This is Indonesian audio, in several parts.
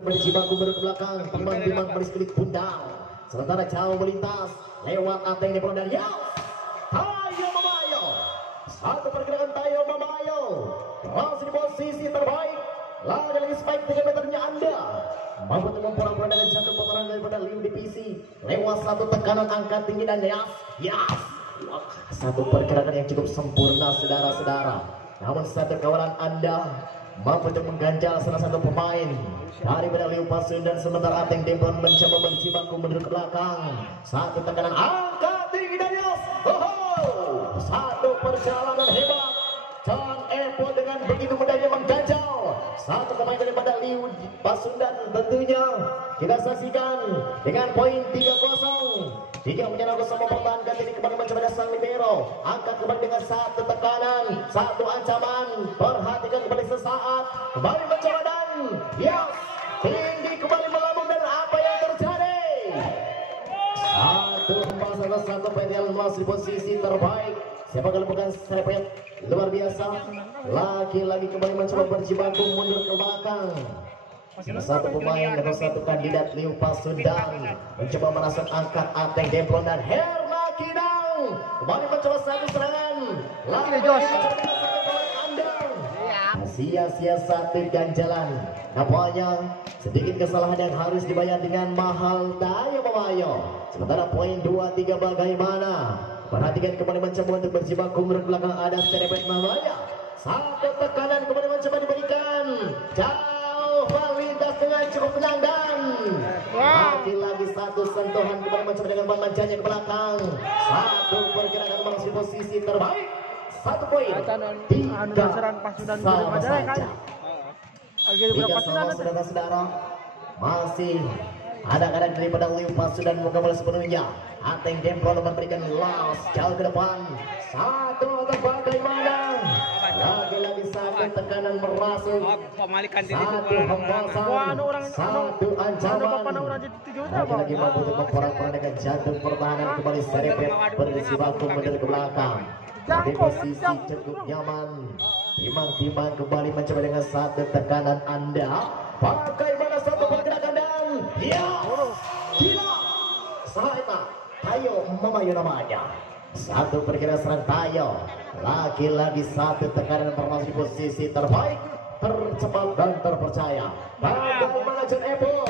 berjibaku ke belakang, Timang bersekelip pundang. Sementara jauh melintas lewat ateng di dan ya Tayo Mamayo. Satu pergerakan Tayo Mamayo masih di posisi terbaik. Lagi spike 3 meternya Anda mampu memporak-porak dengan jantung putaran daripada Liu divisi lewat satu tekanan angkat tinggi dan satu pergerakan yang cukup sempurna saudara-saudara. Namun satu kawalan Anda mampu untuk mengganjal salah satu pemain daripada Liu Pasundan. Sementara Ateng Demplon mencoba menjibaku mundur ke belakang. Satu tekanan angkat tinggi dan satu perjalanan hebat Chan Epo dengan begitu mudahnya mengganjal satu pemain daripada Liu Pasundan. Tentunya kita saksikan dengan poin 3-0. Jika menyerang bersama pertahankan jadi kembali mencoba sang libero. Angkat kembali dengan satu tekanan, satu ancaman. Perhatikan kembali sesaat. Kembali mencoba dan tinggi kembali melambung dan apa yang terjadi? Satu PTL masih posisi terbaik. Siapa kalau bukan serepet luar biasa. Lagi-lagi kembali mencoba berjibaku mundur ke belakang. Satu pemain atau satu kandidat Liu Pasundan mencoba merasuk angkat Ateng Demplon dan Herna Kidang kembali mencoba satu serangan. Sia-sia satu ganjalan. Nampaknya sedikit kesalahan yang harus dibayar dengan mahal. Tayo Mamayo. Sementara poin 2-3 bagaimana? Perhatikan kembali mencoba untuk berjibaku mundur ke belakang. Ada serepet namanya. Satu tekanan kembali mencoba diberikan. Melintas dengan cukup tenang dan lagi-lagi satu sentuhan kembali mencoba dengan manjanya ke belakang. Satu pergerakan masih posisi terbaik. Satu poin. 3 sama saja. 3 sama saudara-saudara. Masih ada kadang daripada Liu Pasundan mengembali sepenuhnya. Ateng Demplon memberikan loss jauh ke depan. Satu atau bagaimana? Lagi-lagi satu tekanan merasuk. Satu hembasan. Satu ancaman. Lagi-lagi mampu untuk memporak-porak dengan jantung pertahanan kembali serepet berjibaku mundur ke belakang. Di posisi cukup nyaman. Timang kembali mencoba dengan satu tekanan Anda. Bagaimana satu pergerakan dan gila. Sahabat Tayo Mamayo namanya. Satu pergerakan serang Tayo. Lagi-lagi satu tekanan bermasuk di posisi terbaik, tercepat dan terpercaya. Bagaimana Chan Epo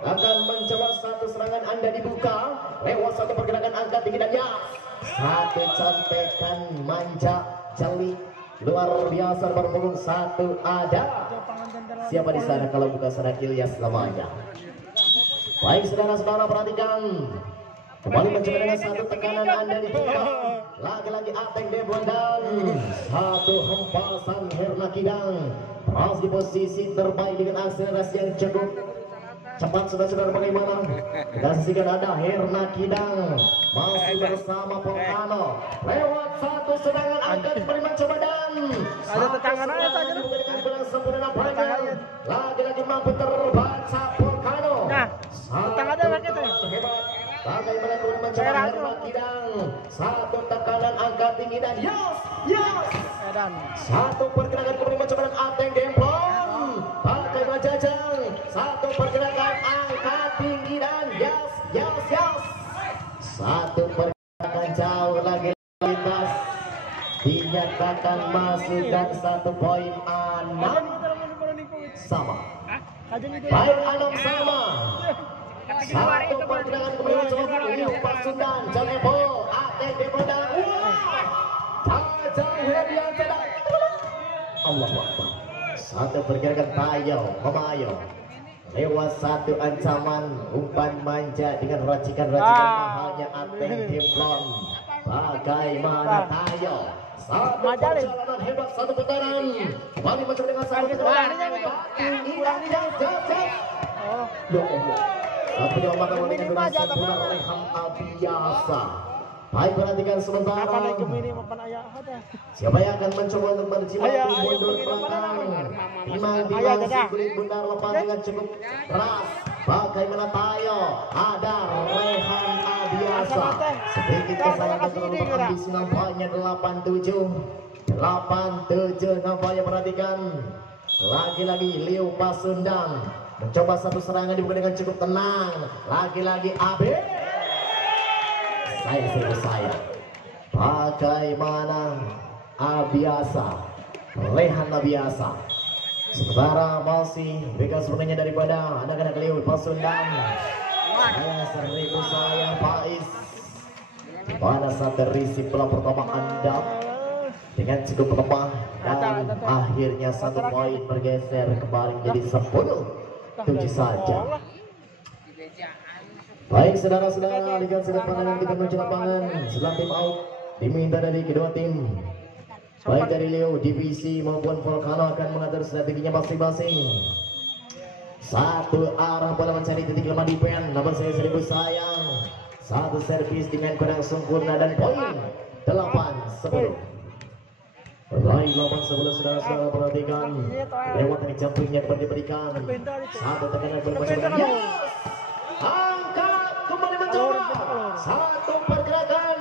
akan mencoba satu serangan Anda dibuka lewat satu pergerakan angkat tinggi dan satu contekan manja jeli luar biasa berpunggung satu ada. Siapa di sana kalau bukan saudara Ilyas namanya? Baik saudara-saudara, perhatikan kembali mencoba dengan satu tekanan Anda dibuka. Lagi-lagi Ateng Demplon dan satu hempasan Herna Kidang masih di posisi terbaik dengan akselerasi yang cukup cepat. Saudara-saudara, bagaimana? Kita saksikan ada Herna Kidang masih bersama Portano lewat satu serangan angkat kembali mencoba dan ada tekangan aja saja lagi-lagi mampu terbaca Portano. Nah, tekangan ada lagi tuh. Bagaimana kemudian mencoba Herna Kidang. Satu tekanan angkat tinggi dan satu pergerakan kemudian mencoba dan Ateng Demplon. Bagaimana Jajang. Satu pergerakan angkat tinggi dan satu pergerakan jauh lagi lintas. Dinyatakan masuk dan satu poin 6 sama. Poin 6 sama. Satu pergerakan kemudian mencoba Liu Pasundan, Chan Epo, Ateng Demplon dan Allah Akbar. Satu pergerakan Tayo Mamayo lewat satu ancaman umpan manja dengan racikan-racikan mahalnya Ateng Demplon. Bagaimana Tayo? Satu perjalanan hebat, satu putaran kembali mencoba dengan satu tapi diomongkan dengan sempurna oleh hamba biasa. Baik, perhatikan sebentar. Siapa yang akan mencoba untuk berjibaku mundur belakang? Timang kulit bundar lepas dengan cukup keras. Bagaimana Tayo? Ada Rehan Abiasa. Sedikit kesalahan terlalu berambisi nampaknya 87 nampaknya. Perhatikan lagi-lagi Liu Pasundan mencoba satu serangan dibuka dengan cukup tenang. Lagi-lagi Abe. Saya. Bagaimana Abiasa, Rehan Abiasa. Sementara masih bebas sebenarnya daripada anak-anak Liu Pasundan. Saya Faiz. Pada saat terisi bola pertama Anda dengan cukup lemah dan akhirnya 1 poin bergeser kembali menjadi 10-7 saja. Baik saudara-saudara, lihat sedang pandangan kita menuju lapangan. Setelah tim out diminta dari kedua tim, baik dari Leo, divisi maupun Volcano akan mengatur strateginya masing-masing. Satu arah bola mencari titik lemah di pen. Namun saya seribu sayang. Satu servis dengan kurang sempurna dan poin 8-10. Bermain 8-11 saudara-saudara, perhatikan. Lewat dari jumpingnya diberikan. Satu tekanan bermain. Angkat kembali mencoba. Satu pergerakan.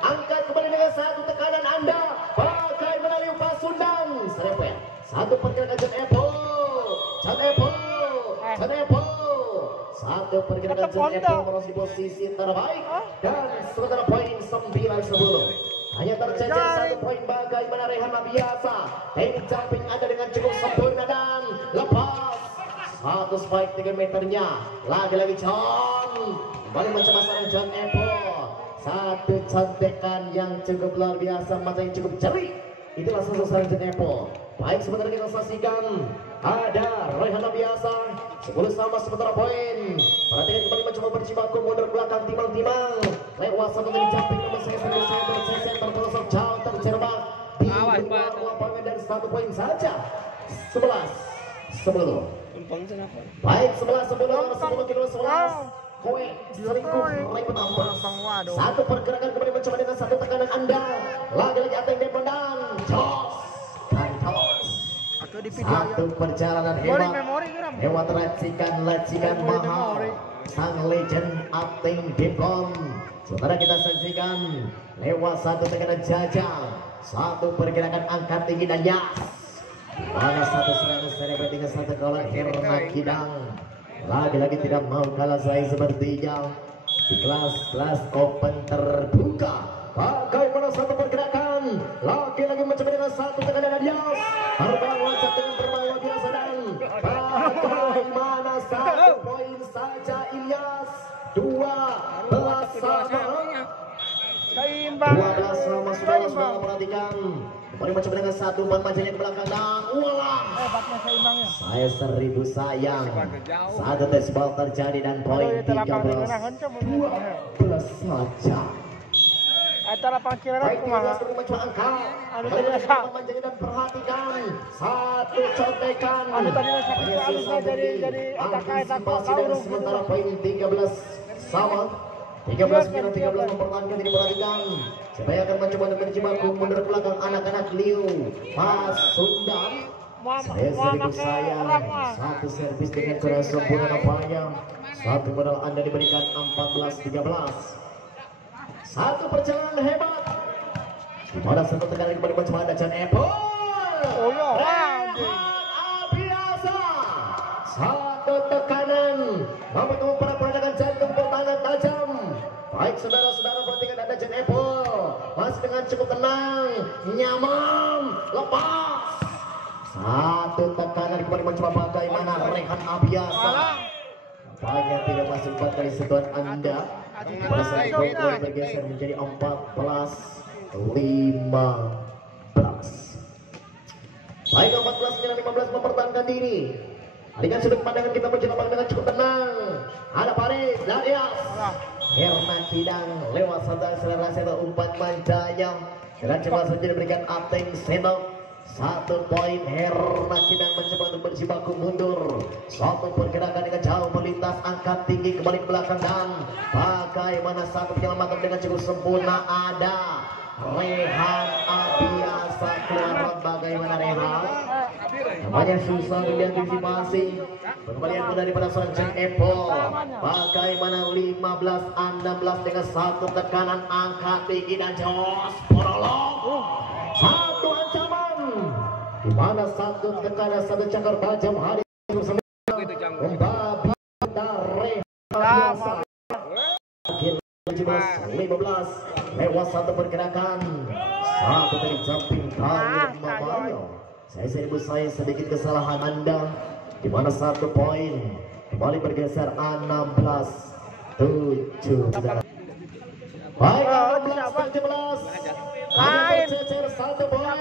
Angkat kembali dengan satu tekanan Anda. Bagaimana Liu Pasundan. Serempet. Satu pergerakan John Epo. Satu pergerakan John Epo terus di posisi terbaik. Dan sementara poin 9-10. Hanya tercecer 1 poin bagaimana Rehan Abiasa. Teknik jumping ada dengan cukup sempurna dan lepas. Satu spike 3 meternya. Lagi-lagi John. Kembali mencoba serangan John Epo. Satu contekan yang cukup luar biasa, mata yang cukup jeli. Itulah satu serangan John Epo. Baik, sebentar kita saksikan. Ada Rehan Abiasa 10 sama sementara poin. Perhatikan kembali mencoba berjibaku mundur belakang timang-timang. Lewat satu dari jumping namun saya tercecer terpelosok jauh tercermat di luar lapangan dan 1 poin saja. 11-10. Baik, 11-10 Koe selingkuh mulai bertambah. Satu pergerakan kembali mencoba dengan satu tekanan Anda. Lagi-lagi Ateng Dependan. Jos dan tos. Satu perjalanan hebat. Lewat racikan mahal sang legend Ateng Depon. Sementara kita saksikan lewat satu tekanan jajang. Satu pergerakan angkat tinggi dan yas. Mana satu serangan serebet dengan satu kalah Herna Kidang. Lagi-lagi tidak mau kalah saya sepertinya di kelas open terbuka. Bagaimana satu pergerakan. Lagi-lagi mencoba dengan satu tekanan dan yas. Terbawa dengan terbawa biasa dan bagaimana 1 poin saja Ilyas. 12 sama. 12 sama saudara-saudara, perhatikan. Kembali mencoba dengan satu umpan manjanya ke belakang dan walah. Saya 1000 sayang. Satu tes ball terjadi dan poin 13-12 saja. Antara pangkilan aku malah. Dan perhatikan satu contekan. Jadi sementara poin 13 sama. 13-13 mempertahankan, diperhatikan. Supaya akan mencoba untuk berjibaku mundur ke belakang anak-anak Liu Pasundan. Saya 1000 sayang. Satu servis dengan kurang sempurna nampaknya. Satu modal Anda diberikan 14-13. Satu perjalanan hebat. Di mana satu tekanan kembali mencoba ada John Epo. Rehan Abiasa. Satu tekanan membentuk para pergerakan jantung pertahanan tajam. Baik saudara-saudara, perhatikan ada John Epo. Masih dengan cukup tenang, nyaman, lepas. Satu tekanan kembali mencoba bagaimana Rehan Abiasa. Banyak tidak masuk 4 kali sentuhan Anda. Pada saat gol bergeser menjadi 14-15. Baik, 14-15 mempertahankan diri. Dengan sudut pandangan kita mencoba dengan cukup tenang. Ada Paris, Darius. Herman Kidang lewat satu akselerasi umpan manjanya. Dan coba saja diberikan Ateng Senok. 1 poin. Herman Kidang mencoba untuk berjibaku mundur. Satu pergerakan dengan jauh melintas, angkat tinggi kembali ke belakang dan bagaimana satu penyelamatan dengan cukup sempurna ada Rehan Abiasa keluar. Bagaimana Rehan? Namanya susah diantisipasi. Pengembalian itu daripada seorang John Epo. Bagaimana 15-16 dengan satu tekanan angkat tinggi dan jos prolog. Satu ancaman. Di mana satu tekanan satu cakar tajam hari bersama membabi dari biasa. 17-15 lewat satu pergerakan, satu dari jumping dari Mamayo. Saya sedikit kesalahan Anda, di mana 1 poin kembali bergeser 16-7. Baik, 16-17 Lain. bercecer 1 poin.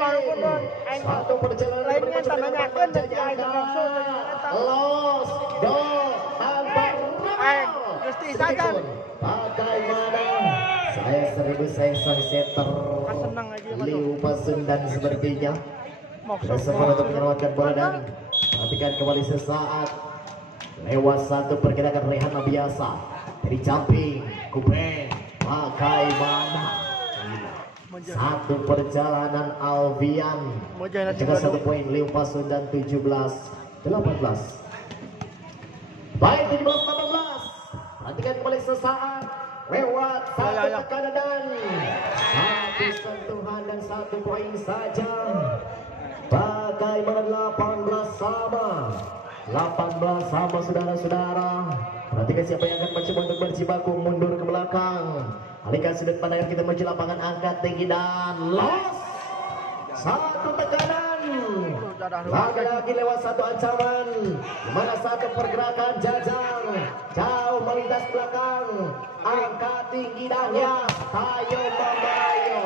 Satu perjalanan Lainnya tanahnya kan jadi air langsung. los do tanpa Mesti saja. bagaimana saya sang setter Senang aja Liu Pasundan sepertinya Maksud berusaha untuk menyelamatkan bola dan perhatikan kembali sesaat lewat satu pergerakan Rehana biasa dari jumping Kupeng. Bagaimana satu perjalanan Alvian juga 1 poin. Liu Pasundan 17-18. Baik, 17-18. Perhatikan kembali sesaat lewat satu tekanan dan satu sentuhan dan 1 poin saja. Bagaimana 18 sama 18 sama saudara-saudara. Perhatikan siapa yang akan mencoba untuk berjibaku mundur ke belakang. Alihkan sudut pandangan kita menuju lapangan, angkat tinggi dan los. Satu tekanan. Lagi-lagi lewat satu ancaman. Dimana satu pergerakan Jajang jauh melintas belakang, angkat tinggi dan ya Tayo Mamayo.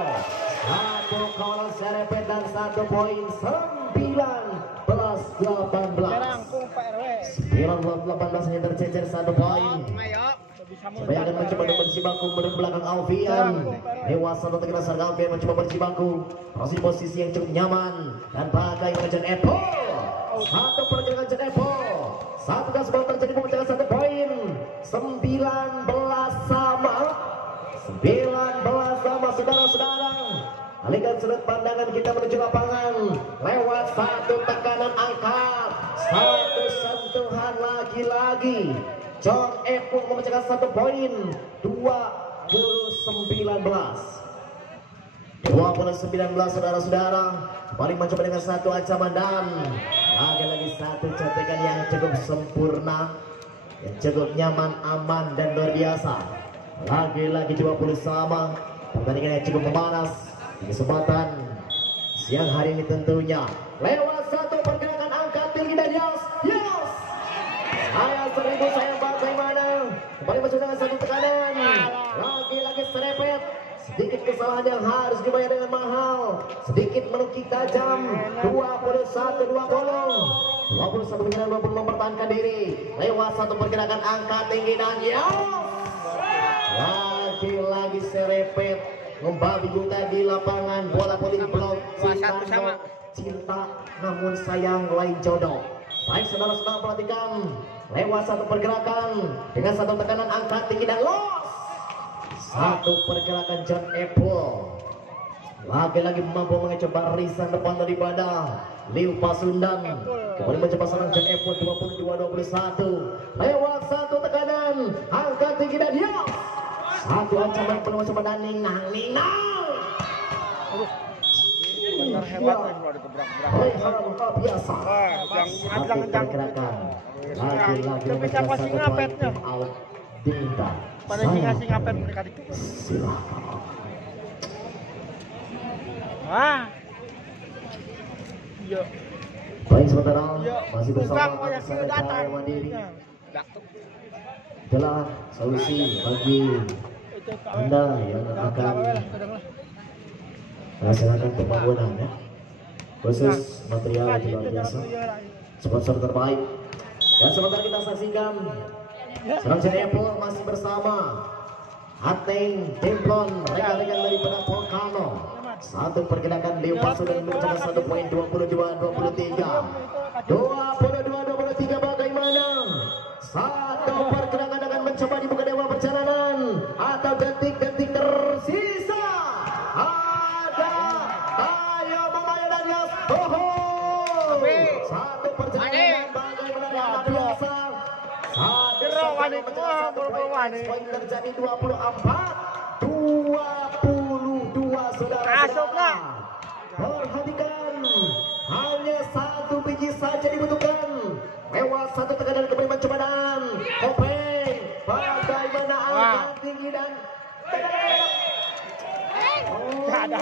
Satu kolom serepet dan 1 poin. 19-18. 19-18 hanya tercecer 1 poin. Supaya akan mencoba untuk berjibaku belakang Alfian. Lewat satu tekanan serang Alfian mencoba berjibaku. Posisi yang cukup nyaman dan bagaimana John Epo. Satu pergerakan John Epo. Satu gas bola terjadi memecahkan 1 poin. 19 sama. 19 sama saudara-saudara. Alihkan sudut pandangan kita menuju lapangan lewat satu tekanan angkat, satu sentuhan lagi-lagi. John Epung memecahkan 1 poin. 20-19 saudara-saudara. Kembali mencoba dengan satu ancaman dan lagi-lagi satu cetekan yang cukup sempurna, yang cukup nyaman, aman dan luar biasa. Lagi-lagi 20 sama. Pertandingan yang cukup memanas di kesempatan siang hari ini tentunya. Lewat satu pergerakan angkat tinggi dan Yos. Saya seribu saya bagaimana. Kembali masuk dengan satu tekanan. Lagi-lagi serepet. Sedikit kesalahan yang harus dibayar dengan mahal. Sedikit menukik tajam. 21-20 mempertahankan diri. Lewat satu pergerakan angkat tinggi dan Yos. Lagi-lagi serepet. Membabi buta di lapangan bola voli blok. Cinta namun sayang lain jodoh. Baik saudara-saudara, perhatikan lewat satu pergerakan dengan satu tekanan angkat tinggi dan los. Satu pergerakan John Apple lagi-lagi mampu mengecoh barisan depan daripada Liu Pasundan. Kembali mencoba serang John Apple. 22-21 lewat satu tekanan angkat tinggi dan Yos. Satu ancaman penuh coba dan Ninang. Benar hebat nih bro, luar biasa. Satu pergerakan lagi-lagi siapa sih ngapetnya? Dinda. Pada ngasih ngapet mereka itu. Silakan. Iya. Baik saudara, Iya. masih bersama Bukan, Aksara datang. Cahaya Mandiri. Iya. Itulah solusi bagi Anda yang akan melaksanakan pembangunan ya, khusus material yang luar biasa. Sponsor terbaik. Dan sebentar kita saksikan serang Apple masih bersama Ateng Templon, rekan-rekan daripada Volcano. Satu pergerakan Liu Pasundan mencapai 1 poin. 22-23 bagaimana? Satu pergerakan akan mencoba dibuka dewa perjalanan atau detik-detik tersisa. Ada Tayo Mamayo dan Yos. Satu perjalanan bagaimana yang biasa. Satu poin terjadi 24-22 saudara. Perhatikan, hanya satu biji saja dibutuhkan. Lewat satu tekanan kembali mencoba dan Kopeng bagaimana angkat tinggi dan ada.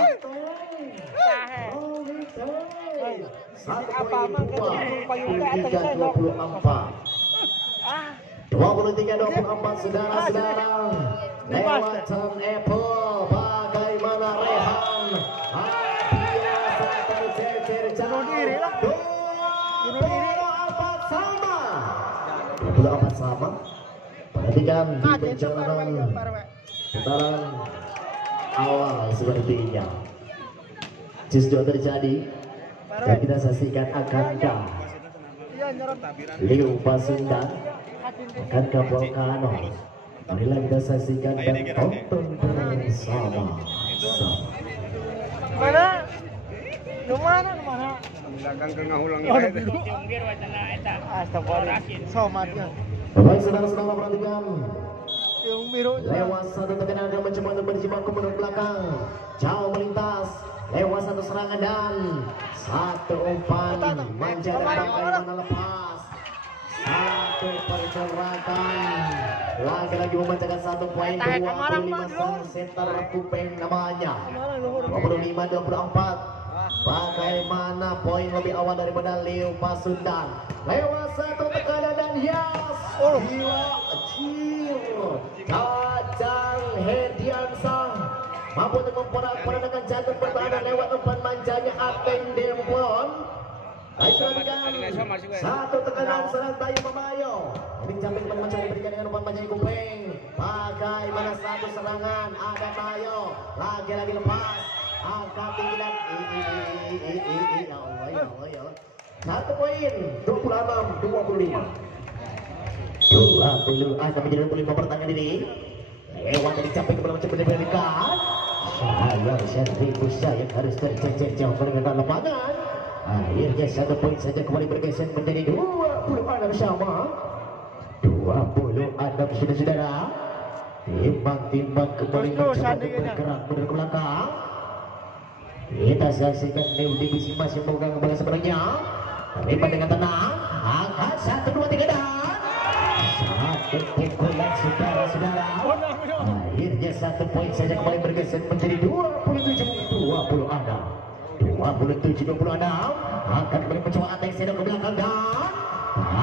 Satu Apa poin mah dua, payung 23-24 saudara-saudara. Lewat turn Apple bagaimana Rehan biasa tercecer jauh 24 sama 24 sama. Perhatikan di perjalanan putaran awal sepertinya justru terjadi dan kita saksikan akankah Leo Pasundan akankah Volcano. Marilah kita saksikan dan tonton bersama. Mana? Kemana? Belakang tengah ulang Oh, astagfirullah. Somatnya. Baik saudara-saudara perhatikan. Yung biru. Lewat satu tekanan yang mencoba untuk berjibaku menurut belakang. Jauh melintas. Lewat satu serangan dan satu umpan menjaga bagaimana lepas. Satu pergerakan. Lagi-lagi memecahkan satu poin 25 setter Kupeng namanya. 25-24. Bagaimana poin lebih awal daripada Leo Pasundan. Lewat satu tekanan dan Yas. Gila kecil. Kacang Hediansah mampu untuk memporak-porandakan jantung pertahanan lewat umpan manjanya Ateng Dempon. Satu tekanan serang Bayu Mamayo. Dicamping kepada Manjanya diberikan dengan umpan manjanya Kupeng. Bagaimana satu serangan ada Tayo. Lagi-lagi lepas. Angkat tinggi dan ya Allah. Satu poin 26-25. 26 menjadi 25 pertandingan ini. Lewat dari capai kepada macam berikan. Saya harus tercecer jauh meninggalkan lapangan. Akhirnya satu poin saja kembali bergeser menjadi 26 sama. 26 saudara-saudara. Timbang-timbang kembali mencoba untuk bergerak mundur ke belakang. Kita saksikan Leo divisi masih memegang bola sebenarnya. Terima dengan tenang. Angkat 1, 2, 3 dan satu pukulan saudara-saudara. Akhirnya satu poin saja kembali bergeser menjadi 27-26. 27-26. Akan kembali mencoba Ateng Seno ke belakang dan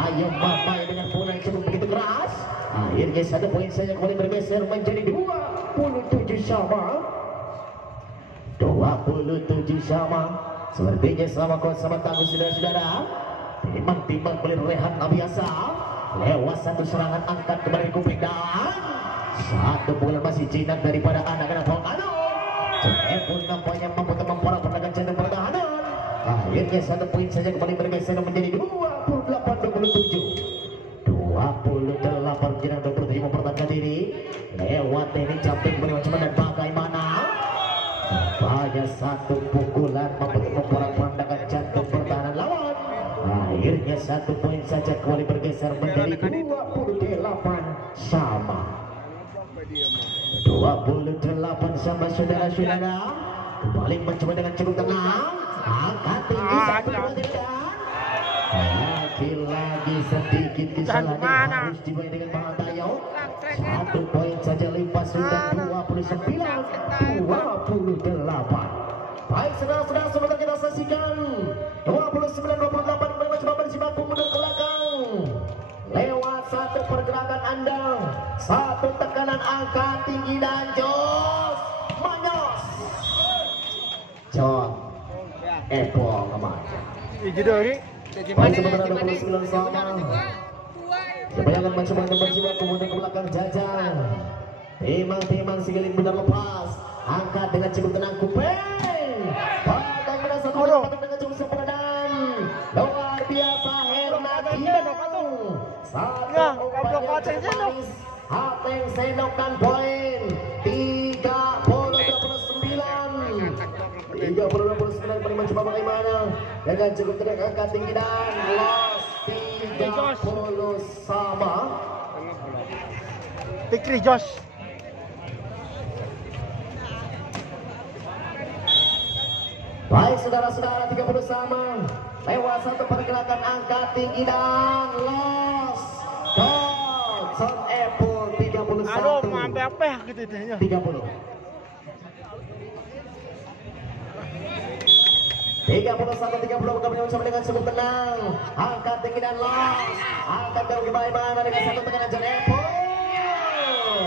ayo Mamai dengan bola yang cukup begitu keras. Akhirnya satu poin saja kembali bergeser menjadi 27 sama. 27 sama. Sepertinya sama tangguh saudara-saudara. Timbang-timbang beli Rehan biasa. Lewat satu serangan angkat kembali Kupeng dan satu bola masih jinak daripada anak-anak Volcano. Cepun nampaknya mampu memporak-porandakan jantung pertahanan. Akhirnya satu poin saja kembali bergeser menjadi 28-27. 28 jenang 27 pertandingan ini. Lewat teknik jumping kembali macam dan bagaimana? Banyak satu pukulan mampu memporak-porandakan jantung pertahanan lawan. Akhirnya satu poin saja kembali bergeser menjadi 28 sama. 28 sama saudara-saudara. Kembali mencoba dengan cukup tenang. Angkat tinggi satu dua tiga. Lagi-lagi sedikit kesalahan harus dibayar dengan Bang Tayo. Satu poin saja limpah sudah 29-28. Baik saudara-saudara, sebentar kita saksikan 29-28 kembali mencoba berjibaku mundur ke belakang. Lewat satu pergerakan andal, satu tekanan angkat tinggi dan jos Manyos. John Epong kemana? Baik sementara 29 sama. Siapa yang akan mencoba untuk berjibaku mundur ke belakang Jajang. Timang segeling benar lepas. Angkat dengan cukup tenang Kupeng. Bagaimana satu dengan cukup sempurna dan luar biasa Hernandinho. Satu umpan yang manis. Ateng Senokan poin 30-29 mencoba bagaimana dengan cukup tenang angkat tinggi dan los 30 sama. Fikri Josh. Baik saudara-saudara 30 sama. lewat satu pergerakan angkat tinggi dan los. Johnson Apple 31. Aduh, mampe apa ya gitu idenya. 30. 31-30 bukan bersama dengan cukup tenang. Angkat tinggi dan los. Angkat jauh bagaimana dengan satu tekanan John Apple.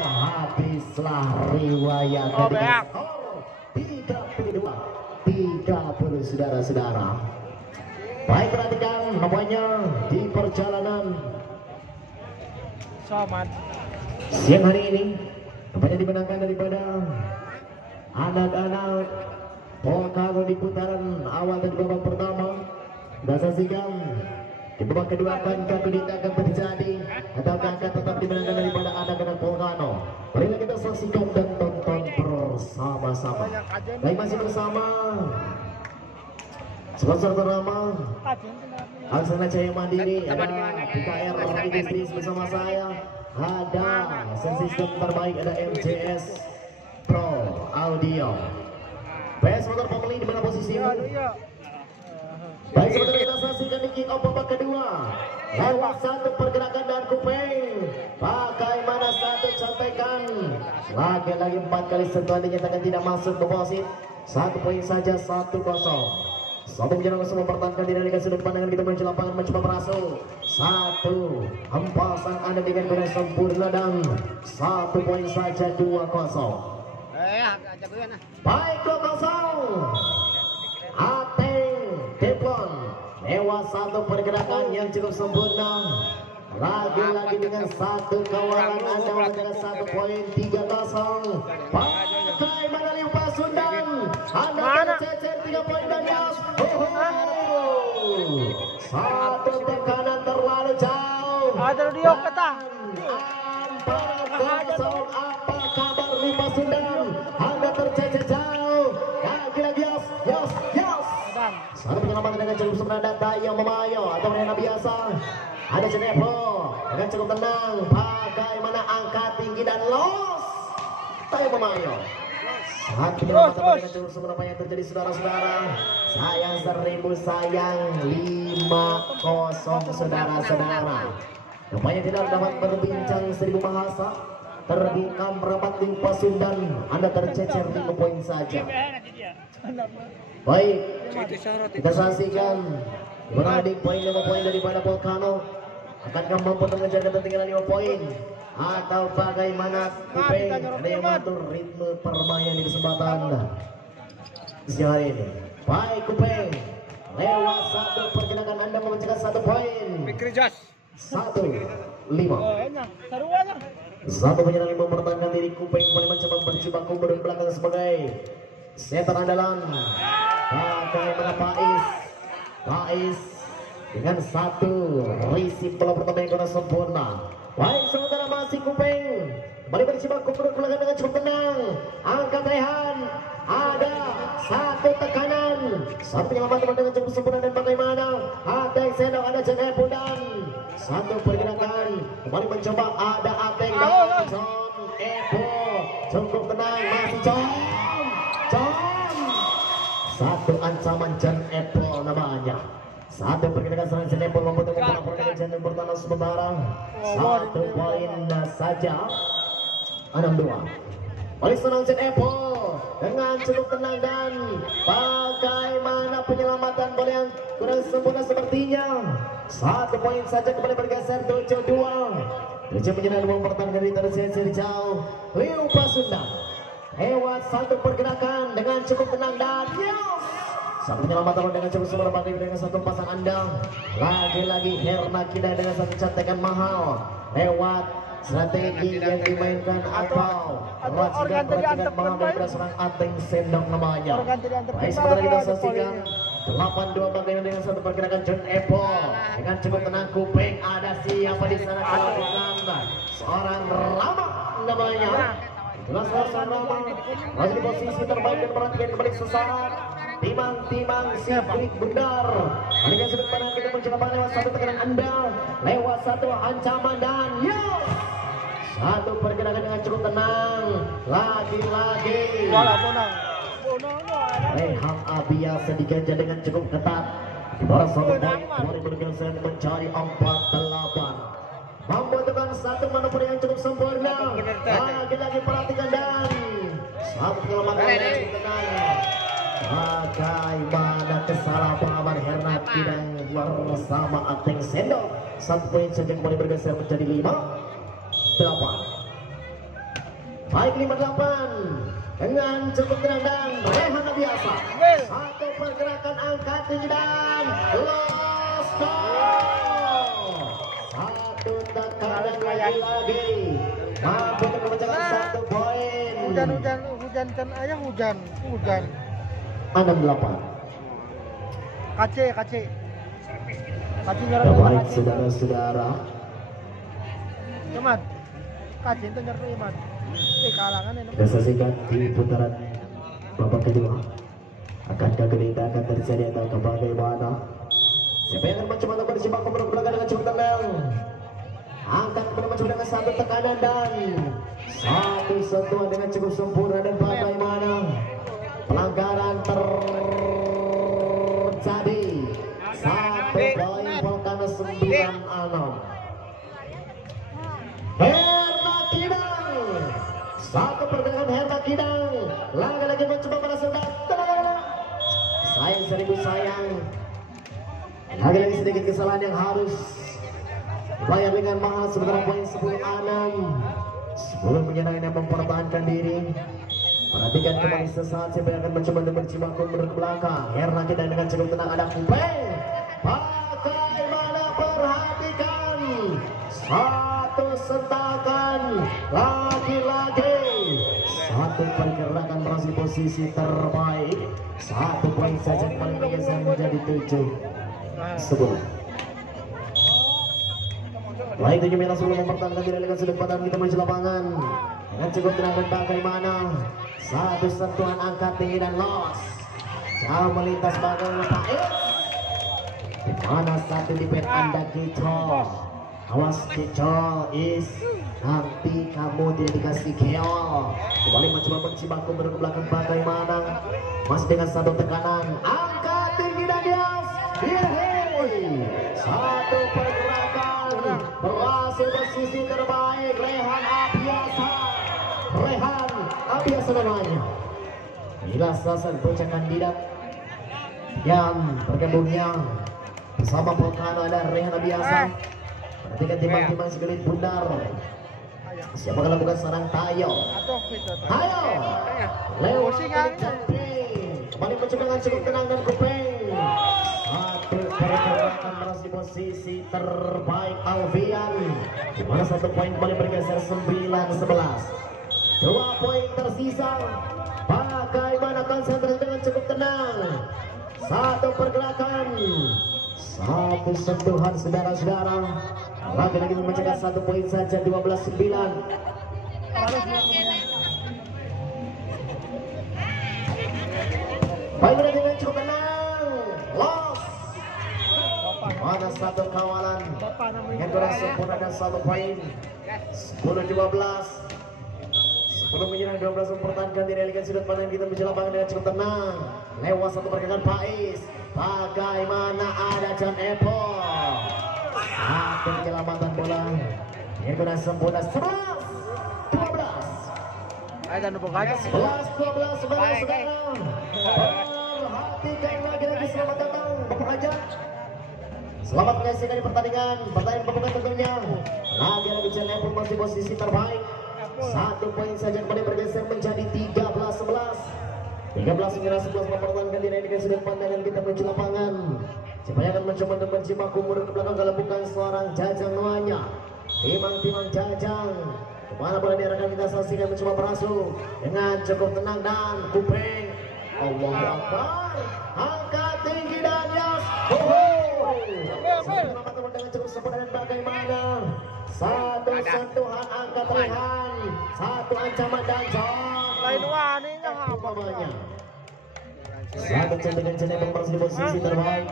Habislah riwayat dari skor 32-30 saudara-saudara. Baik, perhatikan namanya di perjalanan Somat. siang hari ini. Nampaknya dimenangkan daripada anak-anak Polkano di putaran awal dan babak pertama. Dan saksikan di babak kedua akankah kedita akan terjadi ataukah akan tetap dimenangkan daripada anak-anak Polkano. Marilah kita saksikan dan tonton bersama-sama. Baik, masih bersama sponsor ternama Aksana Jaya Mandiri, ada PKR Industries bersama saya, ada sound system terbaik, ada MJS Pro Audio. PS motor pembeli di mana posisinya? Baik, sebentar kita saksikan di kick off babak kedua. Lewat satu pergerakan dan kuping. Bagaimana satu contekan. Lagi-lagi 4 kali sentuhan dinyatakan tidak masuk ke wasit. 1 poin saja, 1-0. Satu menjaga langsung mempertahankan diri dari sudut pandangan kita menuju lapangan mencoba merasuk. 1 hempasan Anda dengan benar sempurna dan 1 poin saja, 2-0. Baik, 2-0. Ateng Teplon lewat satu pergerakan yang cukup sempurna. Lagi-lagi dengan satu kawalan Anda menjaga 1 poin, 3-0. Bagaimana Liupa Sundan? Anda tercecer 3 poin dan yes. Satu tekanan terlalu jauh. Ada dia kata. Apa kabar Liupa Sundan? Anda tercecer jauh. Lagi-lagi yes. Satu penyelamatan dengan cukup sempurna dan Tayo Memayo atau arena biasa. Ada Jenepo dengan cukup tenang. Bagaimana angkat tinggi dan los. Tayo Memayo. Saat penyelamatan dengan cukup sempurna apa yang terjadi saudara-saudara. Sayang 1000, sayang 5-0 saudara-saudara. Rupanya tidak dapat berbincang 1000 bahasa. Terbungkam rapat Liupa Sundan. Anda tercecer 5 poin saja. Baik, kita saksikan beradik poin 5 poin daripada Polkano. Akankah mampu mengejar ketertinggalan 5 poin atau bagaimana Kupeng? Ada yang mengatur ritme permainan di kesempatan siang hari ini. Baik, Kupeng lewat satu pergerakan Anda memecahkan 1 poin. 1-5. Satu penyerang yang mempertahankan diri. Kupeng kembali mencoba berjibaku dari belakang sebagai setan andalan. Bagaimana Pais dengan 1 receive bola pertama yang kurang sempurna. Baik, sementara masih Kupeng kembali berjibaku dari belakang dengan cukup tenang. Angkat Rehan, ada 1 tekanan, 1 penyelamatan dengan cukup sempurna dan bagaimana Ateng Sendok, ada Jenepo dan 1 pergerakan kembali mencoba, ada Ateng dan John Epo. Cukup tenang, masih John. 1 ancaman John Apple namanya. 1 pergerakan serangan John Apple membutuhkan bola pergerakan John Apple bertahan sementara. 1 poin saja. 6-2. Oleh seorang John Apple dengan cukup tenang dan bagaimana penyelamatan bola yang kurang sempurna sepertinya. 1 poin saja kembali bergeser 7-2. 7 menyerang mempertahankan dari terseser jauh. Liupa Sundan lewat 1 pergerakan dengan cukup tenang dan satu penyelamatan dengan cukup sempurna dengan 1 pasang Anda. Lagi-lagi Hernakida dengan 1 cantekan mahal lewat strategi yang dimainkan atau racikan mahal dari seorang Ateng Sendok namanya. Baik, sebentar kita saksikan 8-2 bagaimana dengan 1 pergerakan John Apple dengan cukup tenang. Kupeng ada siapa di sana kalau bukan seorang Rama namanya. Jelas seorang Rama masih di posisi terbaik dan perhatikan kembali sesaat. Timang-timang si Blik Bundar. Alikan sudut pandang kita mencoba lewat 1 tekanan Anda, lewat 1 ancaman dan 1 pergerakan dengan cukup tenang. Lagi-lagi Reham Abia sedikit dengan cukup ketat. Bola satu poin kembali bergeser mencari 4-8. Membutuhkan satu manuver yang cukup sempurna. Lagi-lagi perhatikan dan satu penyelamatan yang tenang. Bagaimana kesalahpahaman Herna Kidang bersama Ateng Sendok. 1 poin saja kembali bergeser menjadi 5-8. Baik 5-8 dengan cukup tenang dan Rehan biasa. Satu pergerakan angkat tinggi dan lost goal. Satu tekanan lagi mampu untuk memecahkan 1 poin. Hujan kan ayah hujan. 6-8. Kace nyerang Baik saudara-saudara. Cuman kace itu nyerang Iman. Kalangan ini. Kita saksikan di putaran babak kedua. Akankah kelindahan akan terjadi atau bagaimana? Siapa yang akan mencoba untuk bersimbang ke belakang dengan cukup tenang? Angkat kepada mencoba dengan satu tekanan dan satu sentuhan dengan cukup sempurna dan bagaimana? Pelanggaran terjadi. 1 poin Volcano 9-6. Herna Kidang. Satu pergerakan Herna Kidang. Lagi-lagi mencoba pada sendat. Sayang seribu sayang. Lagi-lagi sedikit kesalahan yang harus dibayar dengan mahal. Sementara poin 10-6. 10 penyerang yang mempertahankan diri. Perhatikan kembali sesaat siapa yang akan mencoba untuk berjibaku mundur ke belakang. Herna Kidang dengan cukup tenang ada Kupeng. Bagaimana perhatikan satu sentakan lagi-lagi. Satu pergerakan masih posisi terbaik. 1 poin saja kembali bergeser menjadi 7-10. Baik 7 merah sebelum mempertahankan diri dengan sudut pandang kita menuju lapangan. Dengan cukup tenang dan bagaimana satu sentuhan angkat tinggi dan los. Jauh melintas bagaimana Pais. Di mana satu di pen Anda Kicol. Awas Kicol is nanti kamu tidak dikasih keol. Kembali mencoba menjibaku ke belakang bagaimana masih dengan satu tekanan angkat tinggi dan yes. Satu pergerakan berhasil posisi terbaik Rehan Abiasa namanya. Inilah salah satu bocah kandidat yang bergabungnya bersama Volcano ada Rehan Abiasa. Perhatikan timbang-timbang segelit bundar. Siapa kalau bukan seorang Tayo? Lewat kembali mencoba dengan cukup tenang dan Kupeng. Satu pergerakan masih posisi terbaik Alfian. Di mana 1 poin kembali bergeser 9-11. 2 poin tersisa. Bagaimana konsentrasi dengan cukup tenang. Satu pergerakan, satu sentuhan saudara-saudara. Lagi-lagi memecahkan 1 poin saja 12-9. Baik dengan cukup tenang. Los. Mana satu kawalan dengan kurang sempurna dan 1 poin. 10-12. 10 menyerang 12 mempertahankan diri elegan sudut pandang kita menuju lapangan dengan cukup tenang. Lewat satu pergerakan Pais. Bagaimana ada John Apple. Satu penyelamatan bola. Ini kurang sempurna 11-12. 11-12 saudara-saudara. Perhatikan lagi-lagi selamat datang Bapak Hajar. Selamat menyaksikan di pertandingan pembukaan tentunya. Lagi-lagi John Apple masih posisi terbaik. 1 poin saja kembali bergeser menjadi 13-11. 13-11 mempertahankan diri dengan sudut pandangan kita menuju lapangan. Siapa yang akan mencoba untuk berjibaku mundur ke belakang kalau bukan seorang Jajang Nuanya. Timang-timang Jajang. Kemana bola diarahkan kita saksikan mencoba berasuh dengan cukup tenang dan Kupeng. Allahu Akbar. Angkat tinggi dan yas. Satu dengan cukup sempurna dan bagaimana? Satu sentuhan angkat Rehan. Satu ancaman dan jauh. Lain waninya apa namanya? Satu centingan cenderung masih di posisi terbaik.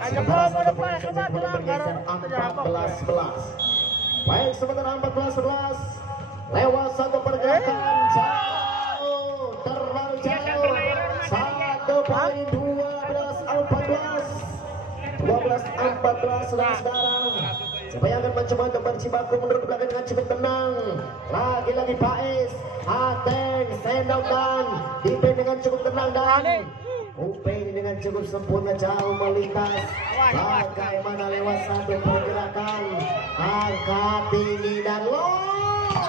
Sementara satu poin saja kemudian bergeser 14-11. Baik sementara 14-11. Lewat satu pergerakan jauh, terlalu jauh. 1 poin 12-14. 14 saudara-saudara. Siapa yang akan mencoba untuk berjibaku mundur ke belakang dengan cukup tenang. Lagi-lagi Faiz, Ateng, sendok dan Dipin dengan cukup tenang dan Upeng dengan cukup sempurna jauh melintas. Bagaimana lewat satu pergerakan, angkat tinggi dan los.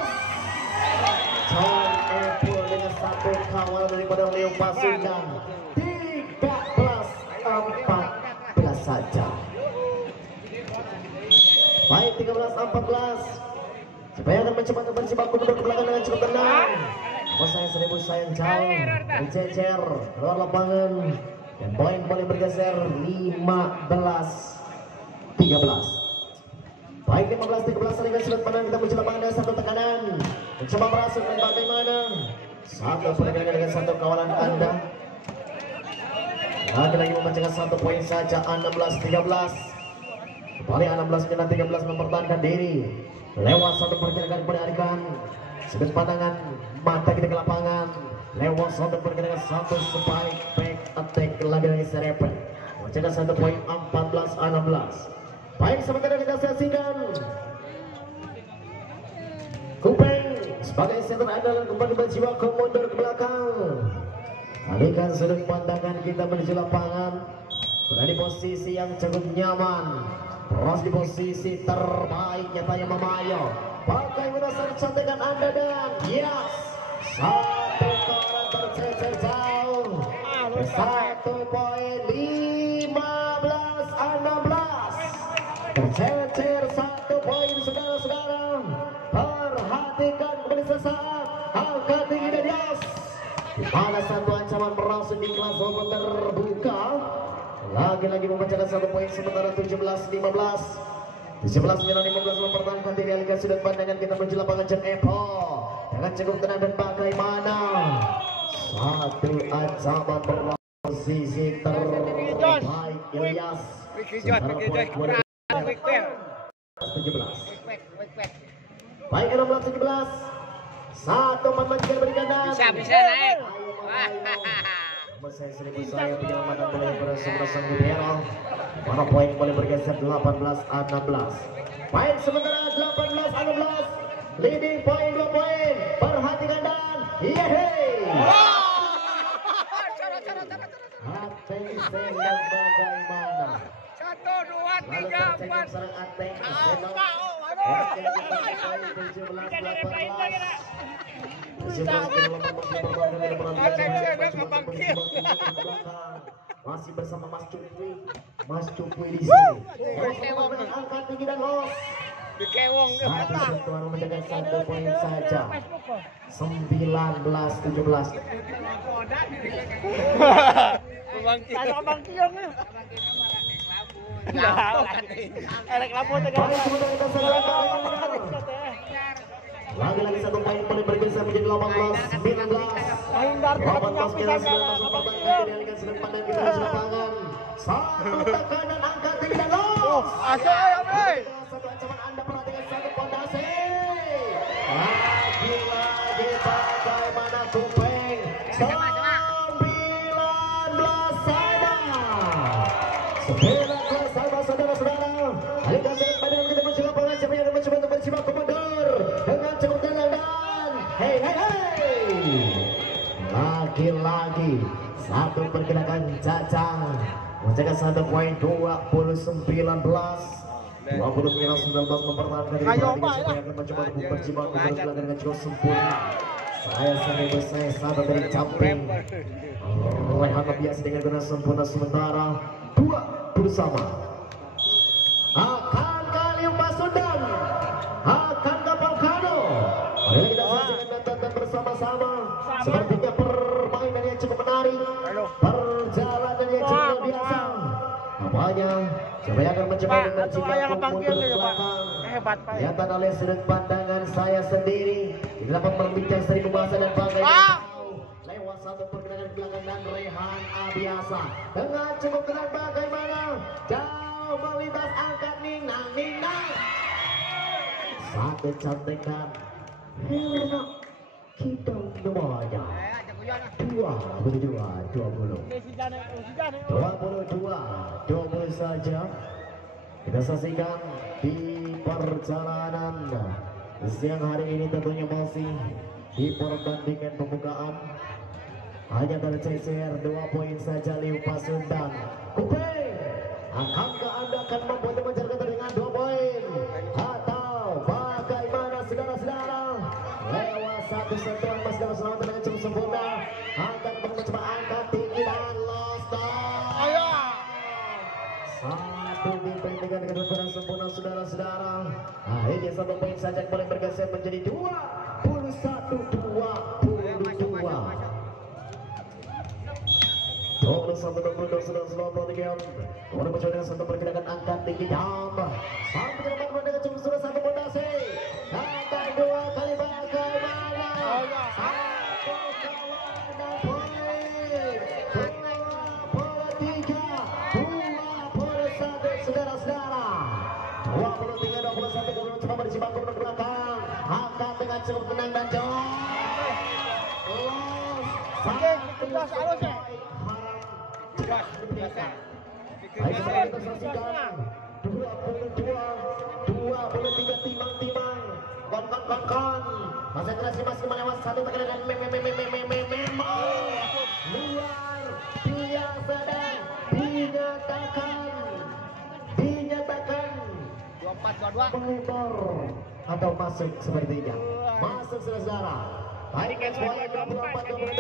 John Epul dengan satu kawal daripada Leo Pasundan. 13-14 saja. Baik, 13-14. Siapa yang akan mencoba untuk berjibaku mundur ke belakang dengan cukup tenang. Sayang 1000 sayang jauh bercecer keluar lapangan dan poin boleh bergeser 15-13. Baik, 15-13 saling sudah pandang kita menuju lapangan dengan satu tekanan. Mencoba merasuk dan bagaimana satu pergerakan dengan satu kawalan anda. Lagi-lagi memecahkan satu poin saja. 16-13. Kembali 16-13 mempertahankan diri lewat satu pergerakan penarikan sudut pandangan mata kita ke lapangan lewat satu pergerakan satu spike back attack lagi-lagi serepet memecahkan satu poin 14-16. Baik, sementara kita saksikan Kupeng sebagai center andalan kembali berjiwa ke mundur ke belakang. Alihkan sudut pandangan kita menuju lapangan berada di posisi yang cukup nyaman. Terus di posisi terbaik nyatanya Mamayo. Bagaimana cantikan anda dan yes, satu koran tercecer jauh. Satu poin 15-16. Tercecer satu poin saudara-saudara. Perhatikan kembali sesaat. Angkat tinggi dan yes. Ada satu ancaman merasuk di kelas maupun terbuka. Lagi-lagi memecahkan satu poin sementara 17-15. 17 menyerang 15 mempertahankan diri alihkan sudut pandangan kita menuju lapangan John Epo dengan cukup tenang dan bagaimana satu ancaman posisi terbaik Ilyas sementara poin 17. Baik, 16-17 satu memancing berikan dan bisa naik. Saya 1000 saya penyelamatan boleh bersama-sama Gudero. Mana poin boleh bergeser 18-16. Baik, sementara 18-16 leading poin 2 poin. Perhatikan dan yeay. Ateng sendok bagaimana? 1, 2, 3, 4. Serang Ateng sendok. Masih bersama Mas Cupui di sini. Angkat tinggi dan los. Dikewong. Satu sentuhan menjaga satu poin saja. 19-17. Abang Kiong ya. Erek lapo Lagi-lagi satu poin boleh bergeser menjadi 18-19. 18 kira 19 mempertahankan kendalikan sudut pandang kita di lapangan. Satu tekanan angkat tinggi dan los. Satu ancaman anda perhatikan satu pondasi. Lagi-lagi bagaimana Kupeng 19 sana. 19 sama saudara-saudara. Alihkan sudut pandang kita menuju lapangan. Siapa yang akan mencoba untuk berjibaku mundur dengan cukup tenang dan hey. Lagi-lagi satu pergerakan Cacang menjaga satu poin 29-19 mempertahankan diri. Siapa yang akan mencoba untuk berjibaku mundur dengan cukup sempurna. Saya sendiri satu dari jumping Rehan biasa dengan guna sempurna sementara 2 bersama. Akan kali Pasundan, akan kapal Kano. Mari kita saksikan dan tonton bersama-sama. Sepertinya permainan yang cukup menarik, perjalanan yang cukup luar biasa. Apanya? Siapa yang akan mencoba dengan jibaku mundur ke belakang? Kelihatan oleh sudut pandangan saya sendiri. Ini dapat berbincang seri pembahasan dan bagaimana lewat satu pergerakan belakang dan Rehan Abiasa dengan cukup tenang bagaimana jauh melintas angkat ninang. Satu cantikan Herna kita namanya 22 saja. Kita saksikan di perjalanan siang hari ini tentunya masih di pertandingan pembukaan. Hanya tercecer 2 poin saja Liu Pasundan. Kuping, akankah Anda akan membuat mengejar dengan 2 poin? Atau bagaimana saudara-saudara? Lewat satu sentuhan Mas dalam selamat dengan cukup sempurna. Akan mencoba angkat tinggi dan lost. Satu dipen dengan kedudukan sempurna saudara-saudara. Nah, ini 1 poin saja kembali bergeser menjadi 21-22. 21-22 sudah selama game. Kemudian mencoba dengan satu pergerakan angkat tinggi jam. Sampai ke depan dengan cukup sudah 1 pondasi. Angkat 2 kali bagaimana? 1 kawan dan poin. 23, 21 saudara-saudara. 23-21 kemudian coba berisi bangku ke belakang. Angkat dengan cukup tenang dan jauh. Tugas harusnya. Ayo kita saksikan 22-23 timang-timang kon masa kreasi masih melewat satu tekanan luar biasa dan dinyatakan 24-22. melebar atau masuk sepertinya masuk saudara. Baik semuanya 24-22.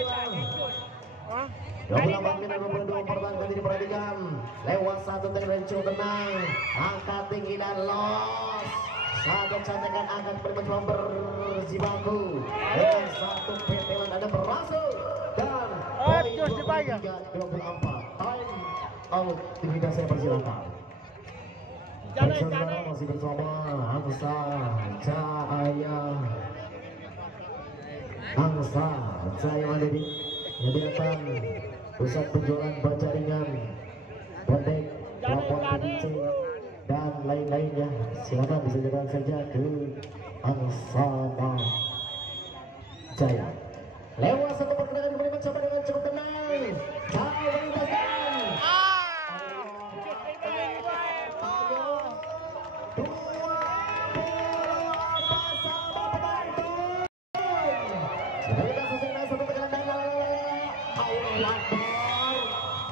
28 minit 22 pertandingan diperhatikan lewat satu tendangan cukup tenang, angkat tinggi dan los. Satu cantikan akan mencoba berjibaku dengan satu petelan ada berhasil dan poin 23-24 time out. Tidak saya persilakan. Saudara masih bersama Angsa Jaya ada di menyediakan pusat penjualan baja ringan, botek, telepon PDC dan lain-lainnya. Silakan bisa datang saja ke Angsana Jaya. Lewat satu pergerakan kembali mencoba dengan cukup tenang. Jauh melintaskan.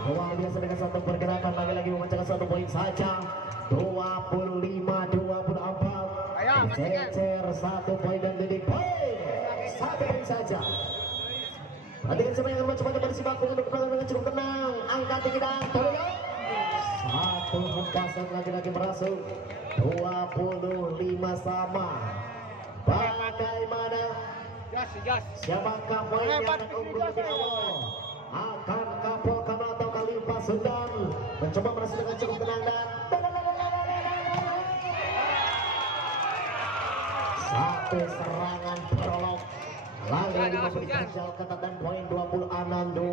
Luar biasa dengan satu pergerakan lagi-lagi memecahkan 1 poin saja. 25-24. Cecer 1 poin dan jadi poin 1 poin saja. Perhatikan siapa yang akan mencoba kembali si bangku untuk berpegang dengan cukup tenang. Angkat tinggi dan tolong. Satu hempasan lagi-lagi merasuk. 25 sama. Bagaimana? Siapakah poin yang akan unggul di awal? Akan Kapol Kamal atau Liu Pasundan mencoba merasa dengan cukup tenang dan satu serangan prolog lalu memberikan jauh ketat dan poin 26-25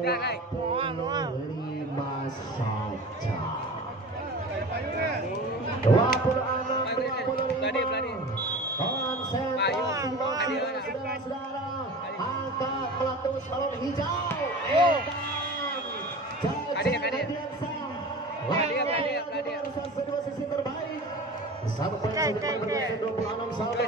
saja. 26-25 konsentrasi masih saudara-saudara. Angkat meletus balon hijau. Kedua sisi terbaik. Satu poin sudah bergeser 26 sama.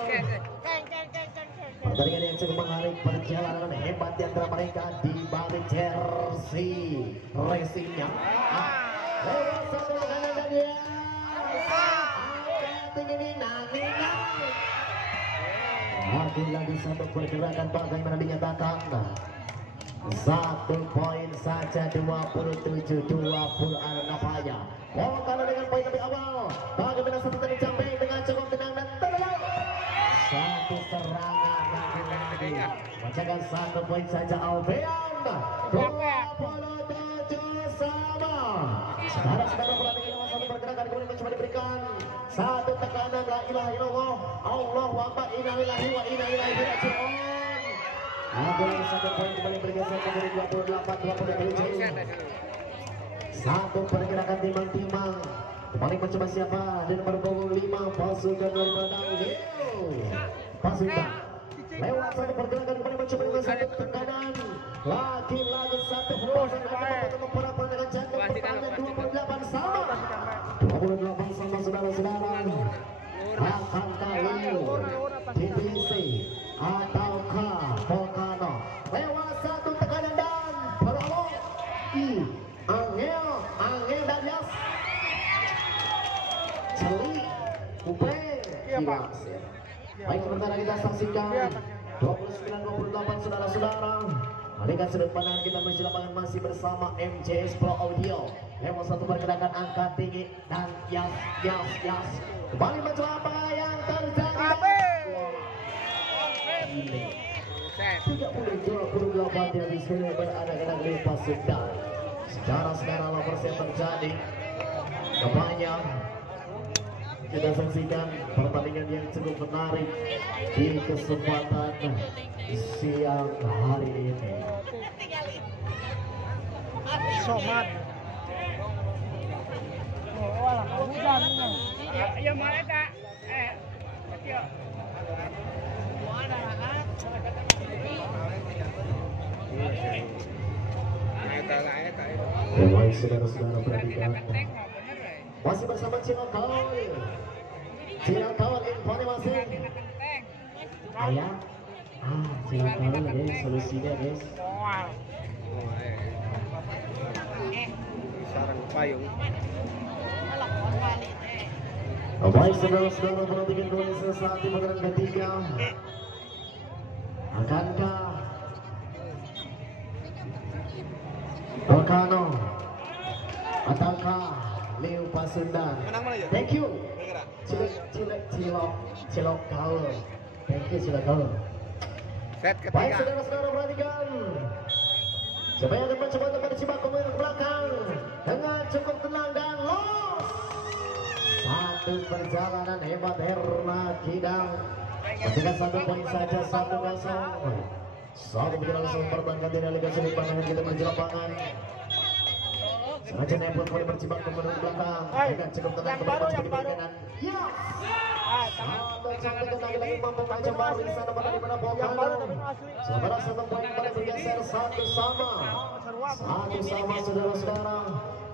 Pertandingan yang cukup menarik, perjalanan hebat di antara mereka di balik jersey racingnya. Lewat satu kanan dan ya. Tinggi lagi satu pergerakan bagaimana dinyatakan 1 poin saja. 27-20 Arnapaya. Oh, kalau dengan poin lebih awal bagaimana satu tadi camping dengan cukup tenang dan tenang. Satu serangan lagi macamkan 1 poin saja Alvean. 27 sama. Saudara-saudara perhatikan lewat satu pergerakan kemudian mencoba diberikan satu tekanan la ilaha illallah Allahu akbar inna lillahi wa inna ilaihi raji'un. Ada 1 poin kembali bergeser menjadi 28-20. Satu pergerakan timang-timang kembali mencoba siapa di nomor 25 pasukan dari Padang Pasukan lewat satu pergerakan kembali mencoba dengan satu tekanan lagi-lagi satu hempasan dengan jantung pertahanan 28 sama 28 sama saudara-saudara. saksikan 29-28 saudara-saudara. Alihkan sudut pandang kita menuju lapangan masih bersama MJS Pro Audio. Lewat satu pergerakan angka tinggi dan yas. Kembali mencoba apa yang terjadi. 30-28 yang disuruh beranak-anak lepas sudah. Secara persen terjadi. Kebanyak kita saksikan pertandingan yang cukup menarik di kesempatan siang hari ini. Somat. Ya mana tak? Kecil. Baik saudara-saudara perhatikan. Masih bersama Cilakawal infonya masih. Ayah. Cilakawal guys, solusinya guys. Sarang payung. Baik saudara-saudara perhatikan Indonesia saat di putaran ketiga. Akankah Volcano ataukah Leo Pasundan? Thank you. Cilok Kaul. Thank you Cilok Kaul. Set Baik ketiga. saudara-saudara perhatikan. Siapa yang akan mencoba untuk berjibaku ke belakang dengan cukup tenang dan los. Satu perjalanan hebat Herna Kidang. Ketika 1 poin saja 1-0. Satu berjalan langsung pertandingan tidak liga sudut pandangan kita menuju lapangan. Sengaja Nepal boleh berjibaku ke belakang dengan cukup tenang kembali di kanan. Ya. Satu cukup tenang lagi mampu mencoba di sana di mana Volcano. Sementara 1 poin kembali bergeser 1-1. 1-1 saudara-saudara.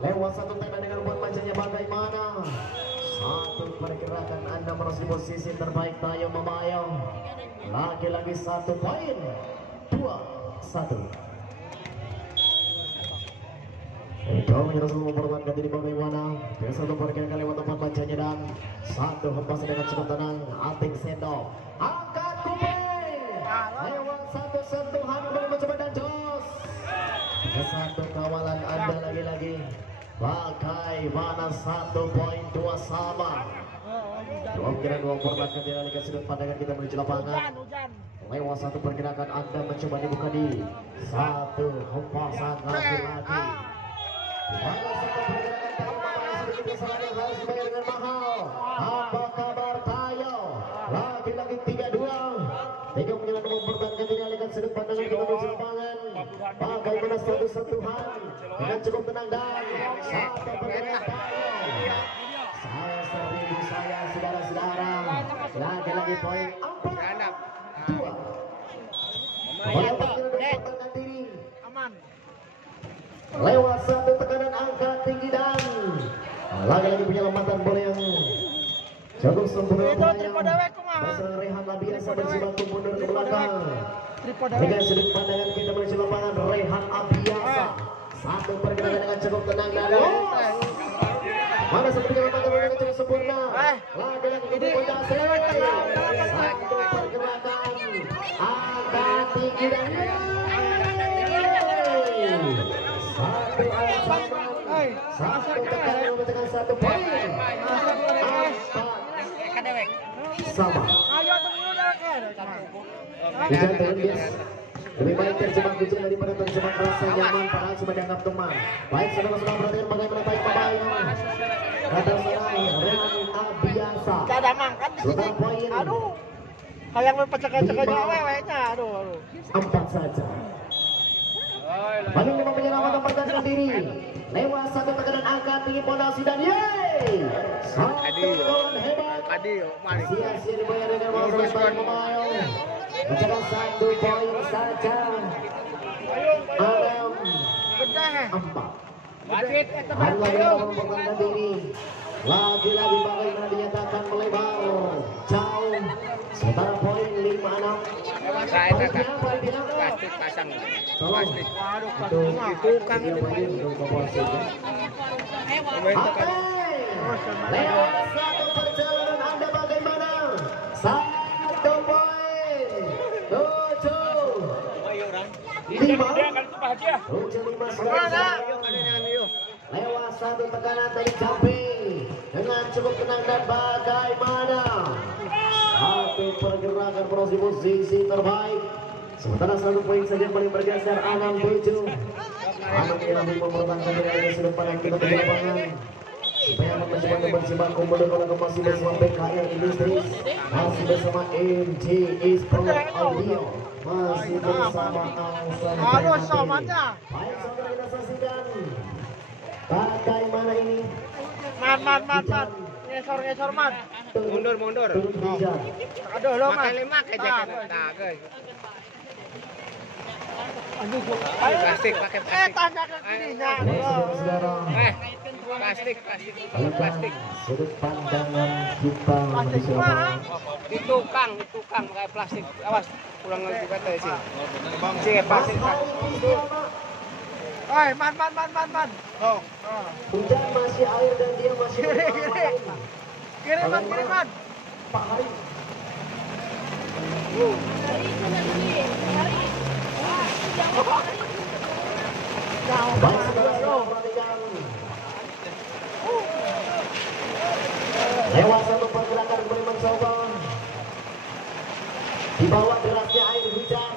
Lewat 1 tenda dengan buat macamnya bagaimana? Satu pergerakan Anda merasa di posisi terbaik Tayo Mamayong. Lagi-lagi 1 poin. 2-1. Itu menyerah semua pertandingan ini bagaimana? Dengan 1 pergerakan lewat tempat bacanya dan 1 hempas dengan cukup tenang. Ating sendok. Angkat kuping. Lewat 1 sentuhan baru mencoba dan jos. Satu kawalan Anda lagi-lagi. Bagaimana 1 poin 2 sama. Kira 2 pertandingan tidak liga sudut pandangan kita menuju lapangan. Lewat 1 pergerakan Anda mencoba dibuka di 1 hempasan lagi-lagi. Dimana 1 pergerakan Tayo sedikit kesalahan yang harus dibayar dengan mahal. Apa kabar Tayo? Lagi-lagi 3-2. Tiga menjelang nomor pertandingan tidak liga sudut pandangan kita menuju lapangan. Bagaimana 1 sentuhan dengan cukup tenang dan 1 pergerakan Tayo. Saya seribu saya saudara-saudara. Lagi-lagi poin 4-2. Pertandingan diri. Aman. Lewat 1 tekanan angka tinggi dan lagi-lagi penyelamatan bola yang cukup sempurna. Pasangan Rehan Abiasa berjibaku mundur ke belakang. Dengan sudut pandangan kita menuju lapangan Rehan Abiasa. 1 pergerakan dengan cukup tenang dan mana seperti lembaga dengan cukup sempurna. Lagi-lagi ini fondasi. 1 pergerakan angka tinggi dan satu tekanan dengan 1 poin. 4 sama. Hujan turun bias. Lebih baik terjemah hujan daripada terjemah rasa nyaman padahal cuma dianggap teman. Baik saudara-saudara perhatikan bagaimana baik pemain. Kata serang Rehan Abiasa. Total poin. Aduh. Kayak pecah-pecahnya awewenya. Aduh. 4 saja. Paling 5 menyerang tempatkan diri. Lewat 1 tekanan angka tinggi pondasi dan yeay. 1 gol hebat. Sia-sia dibayar dengan wawasan baik pemain. Mencetak 1 poin saja. Adam 4. Lagi-lagi mempertahankan diri. Lagi-lagi bagaimana dinyatakan melebar jauh. Sementara poin 5-6. Plastik pasang. Tolong. Itu kan lewat 1 perjalanan Anda bagaimana? 1 poin lima. Dia kan itu bahagia. Tujuh lima sudah lewat satu tekanan dari jumping dengan cukup tenang dan bagaimana satu pergerakan posisi terbaik. Sementara satu poin saja paling bergeser 6-7. Anak yang mempertahankan dari sudut pandang kita di lapangan. Supaya akan mencoba membersihkan komodo kalau masih bersama PKR Industries, masih bersama MJ Pro Audio, masih bersama Angsan. Halo somatnya. Baik saudara, kita saksikan bagaimana ini. Man. Ngesor man. Mundur. Turun hujan. Aduh lo man. Makan lima ke jaket. Nah, guys. Plastik, pakai plastik. Tanya ke sininya. Saudara-saudara, Plastik. balikan sudut pandangan kita menuju Plastik lapangan. Di tukang pakai plastik. Awas, pulang lagi juga dari sini. Sini plastik. Oi, man. Oh. Hujan masih air dan dia masih Kiri man. Pak Hari. Baik saudara-saudara, perhatikan. Lewat satu pergerakan kembali mencoba di bawah derasnya air hujan.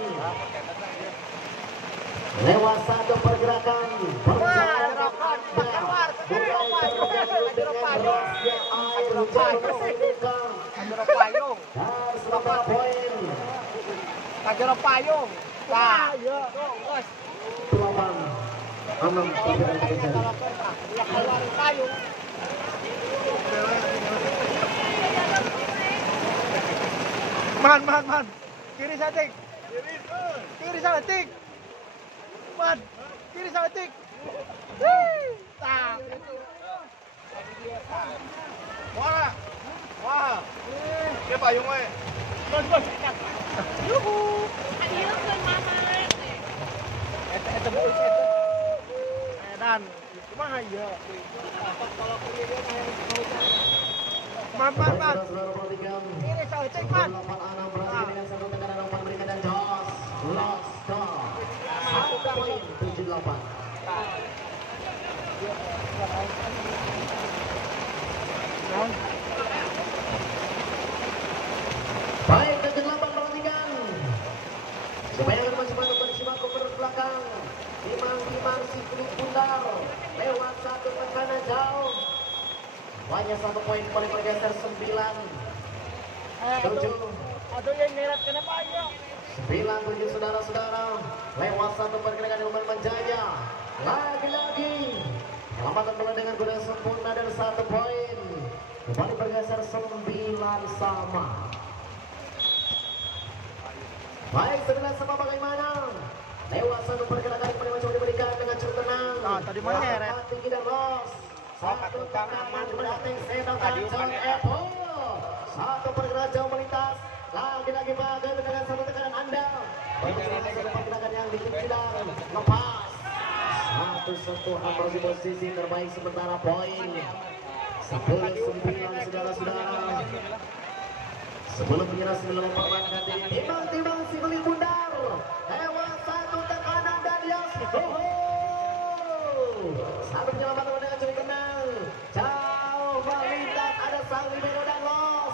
Lewat satu pergerakan berjalan mulai terganggu dengan derasnya air hujan menghubungkan dan sementara poin Kajero payung. Wah, iya. 8 6 terjadi. Payung. Man. Kiri satik. Man, kiri satik. Tak. Wah. Dia payung we. Bos. Yuhu. Ayo ke mama. Eta bos eta. Dan kumaha ieu? Man. Saudara-saudara, perhatikan. Kiri satik man. 8-6 berhasil dengan satu tekanan umpan berikan dan jos. Lost stop. 1 poin 7-8. Baik, ke-8 perhatikan. Supaya akan masih masuk kondisi Mako menurut belakang. Timang si kulit bundar. Lewat satu tekanan jauh. Hanya 1 poin paling bergeser 9. 7. Aduh yang ngerat kenapa ayo? 9-7 saudara-saudara. Lewat satu pergerakan Umar Manjaya. Lagi-lagi Lambatan bola dengan guna sempurna dan 1 poin. Kembali bergeser 9 sama. Baik, 9 sama bagaimana? Lewat satu pergerakan kembali mencoba diberikan dengan cukup tenang. Tadi mana nyeret? Tinggi dan los. Satu tekanan berlatih sedang John Epo. Satu pergerakan jauh melintas. Lagi-lagi bagaimana dengan satu tekanan Anda. Satu pergerakan yang dikit tidak lepas. Satu sentuhan posisi terbaik sementara poin 10-9 saudara-saudara. Sebelum menyerah sebelum mempermainkan diri, timbang si beli bundar. Lewat satu tekanan dan Yos. Satu penyelamat dengan cukup tenang. Jauh melintas ada sang libero dan los.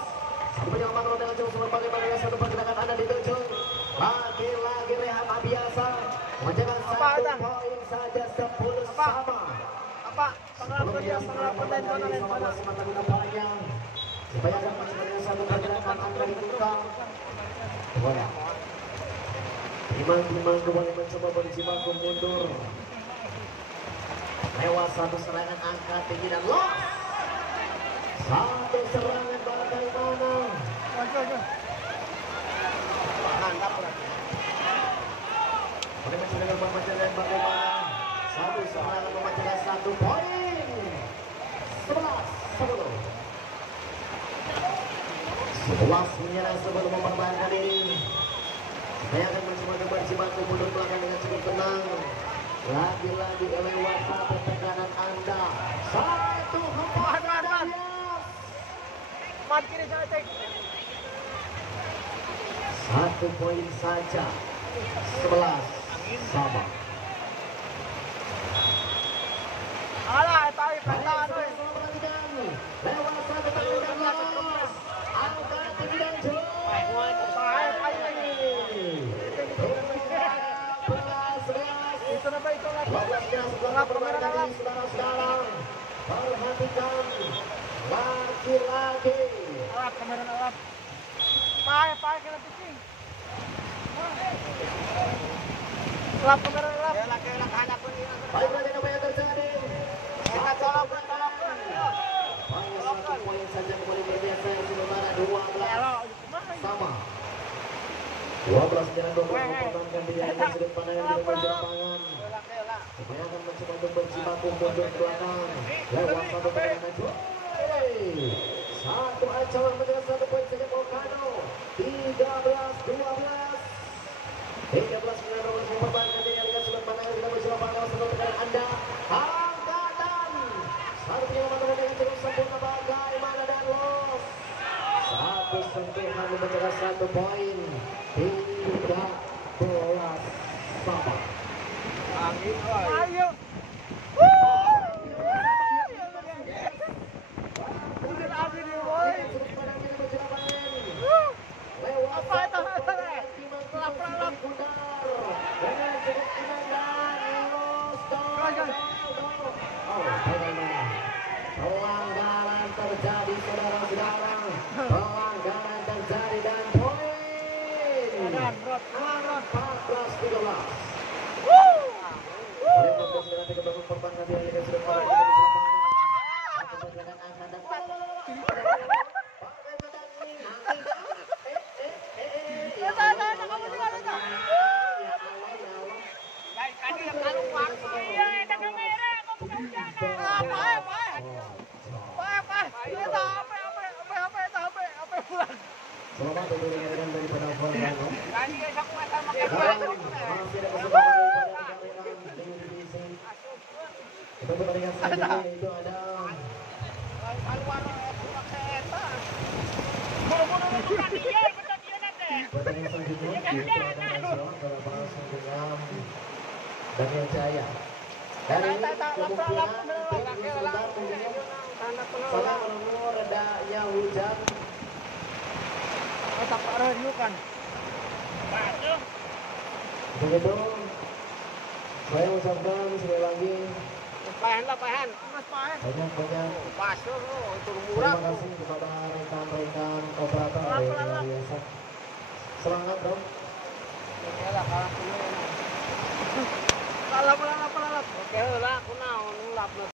Satu penyelamat dengan cukup sempurna bagaimana satu pergerakan Anda dituju. Lagi-lagi Rehan Abiasa menjaga 1 poin saja 10 sama. Apa? Pengalaman mana? Panjang supaya akan masih dengan satu pergerakan Anda ditukar. Bola. Timang kembali mencoba berjibaku mundur. Lewat satu serangan angkat tinggi dan los. Satu serangan bagaimana? Mantap berarti. Boleh masih dengan pemacaran bagaimana? Satu serangan memecahkan 1 poin. 11-10. 11 menyerang sebelum mempertahankan diri. Saya akan mencoba berjibaku mundur belakang dengan cukup tenang. Lagi-lagi lewat satu tekanan Anda. Satu hempas dan Yos. Man kiri satik. 1 poin saja. 11. sama. Alah, tahu perasaan euy. Lewat satu tendangan los. Angkat tinggi dan jauh. Itu apa itu lah. 12 sebelah permainan ini saudara-saudara. Perhatikan laki-laki. Alat kamera alat. Pakai kena pitching. Lap kamera lap. Ya laki anak pun ini. Baik lagi apa yang terjadi? Kita tolong. Hanya satu poin saja kembali berbiasa saudara 12 sama. 12 dengan 20 mempertahankan diri dari sudut pandangan di luar lapangan. Supaya akan mencoba untuk berjibaku mundur ke belakang. Lewat satu tendangan jauh. Satu ancaman menjaga 1 poin saja Volcano. 13-12. 13 dengan 12 mempertahankan diri dari sudut pandangan kita mencoba pandangan satu tendangan Anda. Angkatan. Satu penyelamat dengan cukup sempurna bagaimana dan los. Satu sentuhan menjaga 1 poin. 13 sama. Ayo. Pelanggaran terjadi saudara-saudara. Pelanggaran terjadi dan poin. 14-13. Selamat mendengarkan daripada Volcano. Masih ada kesempatan untuk pertandingan selanjutnya itu ada pertandingan selanjutnya itu ada nasional berlangsung dengan Daniel Jaya. Dari kemungkinan sebentar mungkin saya menunggu redanya hujan. Tak radio kan. Begitu saya ucapkan sekali lagi Pahan. banyak Pasur itu terima kasih kepada rekan-rekan operator yang luar biasa. Semangat dong. Kalah pelan. Oke lah, aku naon nulap